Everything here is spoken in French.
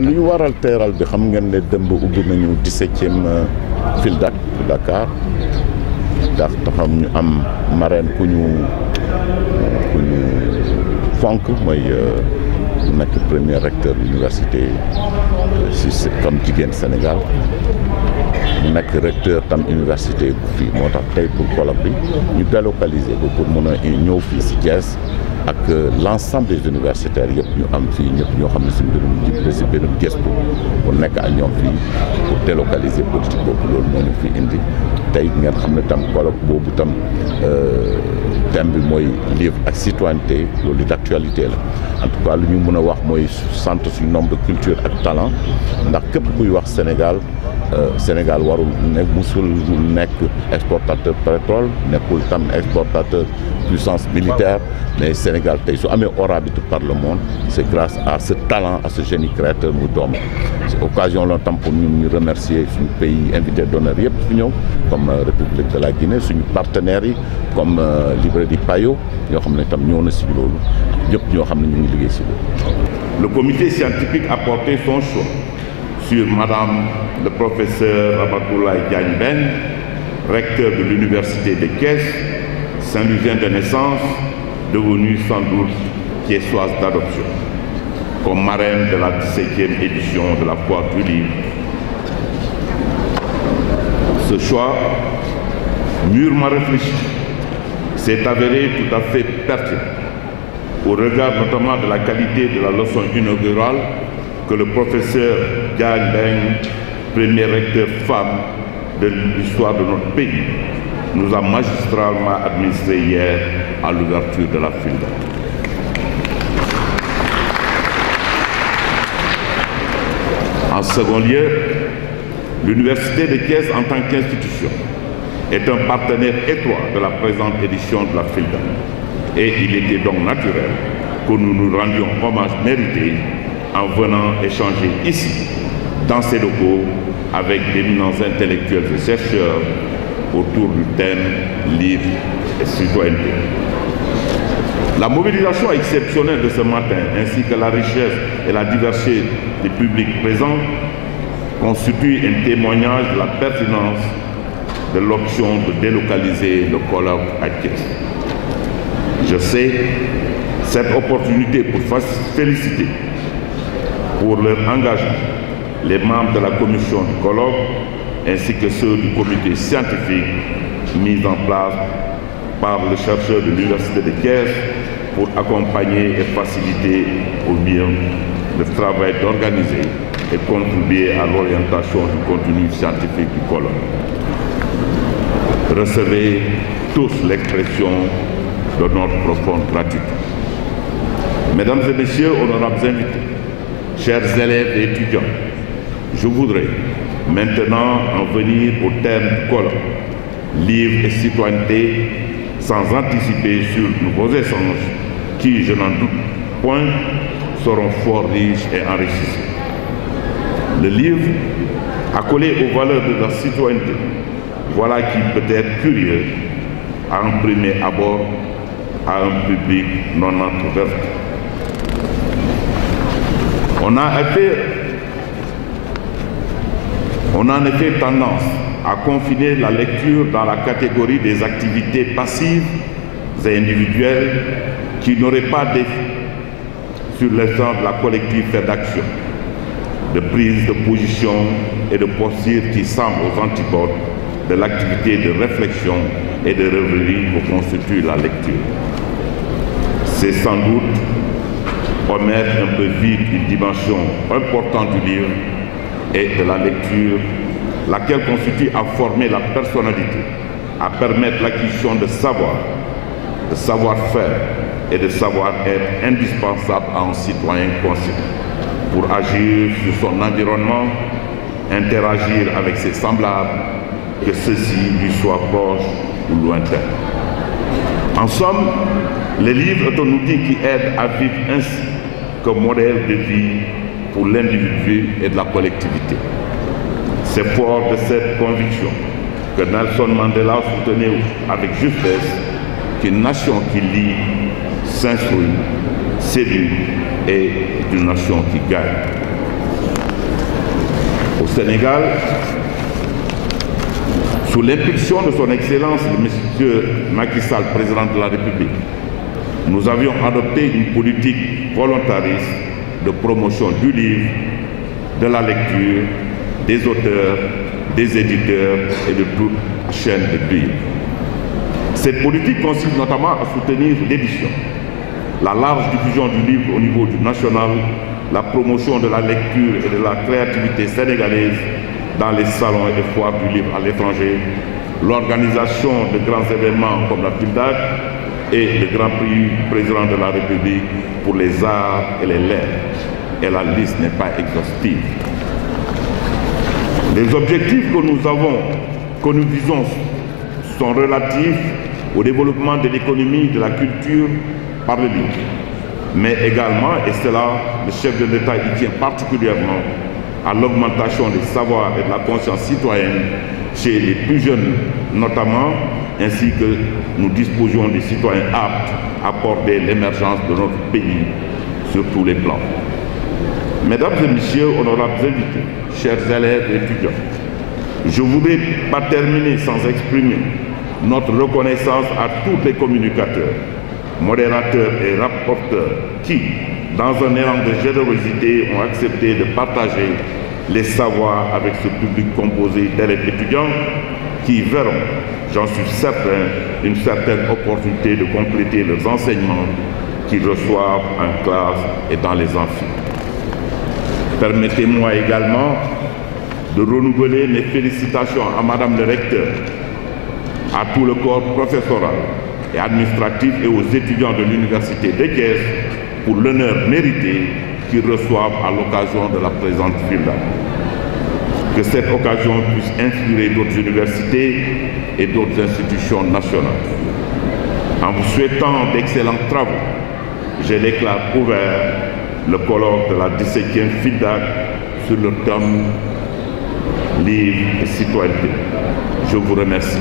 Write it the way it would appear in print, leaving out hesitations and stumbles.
lu ñu waral teeral bi xam ngeen ne dëmb ubbi nañu 17e FILDAK Dakar ndax taxam ñu am marraine ku ñu fonk mooy nekk premier recteur de l'université si comme jigéen Sénégal mu nekk recteur tam université bu fii moo tax tey pour colloque bi ñu délocaliser ko pour mën a ñëw fii si Thiès ak l'ensemble des universitaires yëpp ñu am fii ñëpp ñoo xam ne si mbirum jibli si mbirum gëstu pour nekk ak ñoom fii pour délocaliser politique boobu loolu moo ñu fi indi tey ngeen xam ne tam colloque boobu tam thème bi mooy livre ak citoyenneté loolu d'actualité la en tout cas lu ñu mën a wax mooy centre suñu nombre de culture ak talent ndax képp kuy wax Sénégal warul nekk musul nekk exportateur pétrole nekkul tam exportateur puissance militaire mais Sénégal tey su amee aura bi par le monde c'est grâce à ce talent à ce génie créateur mu doom c'est occasion la tam pour ñun ñu remercier suñu pays invité d'honneur yëpp fi ñëw comme République de la Guinée suñu partenaires yi comme librairie Payo ñoo xam ne tam ñëw na si loolu ñëpp ñoo xam ne ñu ngi liggéey si loolu. Le comité scientifique a porté son choix sur Madame le professeur Ramatoulaye Diagne Mbène, recteur de l'université de Thiès, Saint-Louisien de naissance, devenue sans doute thiessoise d'adoption, comme marraine de la 17e édition de la Foire du Livre. Ce choix, mûrement réfléchi, s'est avéré tout à fait pertinent, au regard notamment de la qualité de la leçon inaugurale que le professeur Diagne Mbène, premier recteur femme de l'histoire de notre pays, nous a magistralement administré hier à l'ouverture de la FILDAK. En second lieu, l'Université de Thiès en tant qu'institution est un partenaire étroit de la présente édition de la FILDAK. Et il était donc naturel que nous nous rendions hommage mérité en venant échanger ici, dans ces locaux, avec d'éminents intellectuels et chercheurs autour du thème livre et citoyenneté. La mobilisation exceptionnelle de ce matin, ainsi que la richesse et la diversité des publics présents, constituent un témoignage de la pertinence de l'option de délocaliser le colloque à Thiès. Je sais cette opportunité pour féliciter pour leur engagement les membres de la commission du colloque ainsi que ceux du comité scientifique mis en place par le chercheur de l'Université de Thiès pour accompagner et faciliter au mieux le travail d'organiser et contribuer à l'orientation du contenu scientifique du colloque. Recevez tous l'expression de notre profonde gratitude. Mesdames et messieurs, honorables invités, chers élèves et étudiants, je voudrais maintenant en venir au thème du colloque, livre et citoyenneté, sans anticiper sur vos échanges qui, je n'en doute point, seront fort riches et enrichissants. Le livre, accolé aux valeurs de la citoyenneté, voilà qui peut être curieux à un premier abord à un public non entroverti. On a en effet tendance à confiner la lecture dans la catégorie des activités passives et individuelles qui n'auraient pas d'effet sur l'essence de la collective fait d'action, de prise de position et de posture qui semblent aux antipodes de l'activité de réflexion et de rêverie que constitue la lecture. C'est sans doute omettre un peu vite une dimension importante du livre et de la lecture, laquelle constitue à former la personnalité, à permettre l'acquisition de savoir-faire et de savoir-être indispensable à un citoyen conscient pour agir sur son environnement, interagir avec ses semblables, que ceux-ci lui soient proches ou lointains. En somme, le livre est un outil qui aide à vivre ainsi comme modèle de vie pour l'individu et de la collectivité. C'est fort de cette conviction que Nelson Mandela soutenait avec justesse qu'une nation qui lit, s'instruit, séduit est une nation qui gagne. Au Sénégal, sous l'impulsion de son Excellence, M. Macky Sall, président de la République, nous avions adopté une politique volontariste de promotion du livre, de la lecture, des auteurs, des éditeurs et de toute chaîne de livres. Cette politique consiste notamment à soutenir l'édition, la large diffusion du livre au niveau du national, la promotion de la lecture et de la créativité sénégalaise dans les salons et foires du livre à l'étranger, l'organisation de grands événements comme la FILDAC et le Grand Prix Président de la République pour les arts et les lettres. Et la liste n'est pas exhaustive. Les objectifs que nous visons sont relatifs au développement de l'économie, de la culture par le livre. Mais également, et c'est là le chef de l'État y tient particulièrement, à l'augmentation des savoirs et de la conscience citoyenne chez les plus jeunes notamment, ainsi que nous disposions des citoyens aptes à porter l'émergence de notre pays sur tous les plans. Mesdames et messieurs, honorables invités, chers élèves et étudiants, je ne voudrais pas terminer sans exprimer notre reconnaissance à tous les communicateurs, modérateurs et rapporteurs qui, dans un élan de générosité, ont accepté de partager les savoirs avec ce public composé d'élèves étudiants qui verront, j'en suis certain, une certaine opportunité de compléter leurs enseignements qu'ils reçoivent en classe et dans les amphis. Permettez-moi également de renouveler mes félicitations à Madame le recteur, à tout le corps professoral et administratif et aux étudiants de l'Université de Thiès pour l'honneur mérité qu'ils reçoivent à l'occasion de la présente FILDAC. Que cette occasion puisse inspirer d'autres universités et d'autres institutions nationales. En vous souhaitant d'excellents travaux, je déclare ouvert le colloque de la 17e FILDAC sur le thème Livre et citoyenneté. Je vous remercie.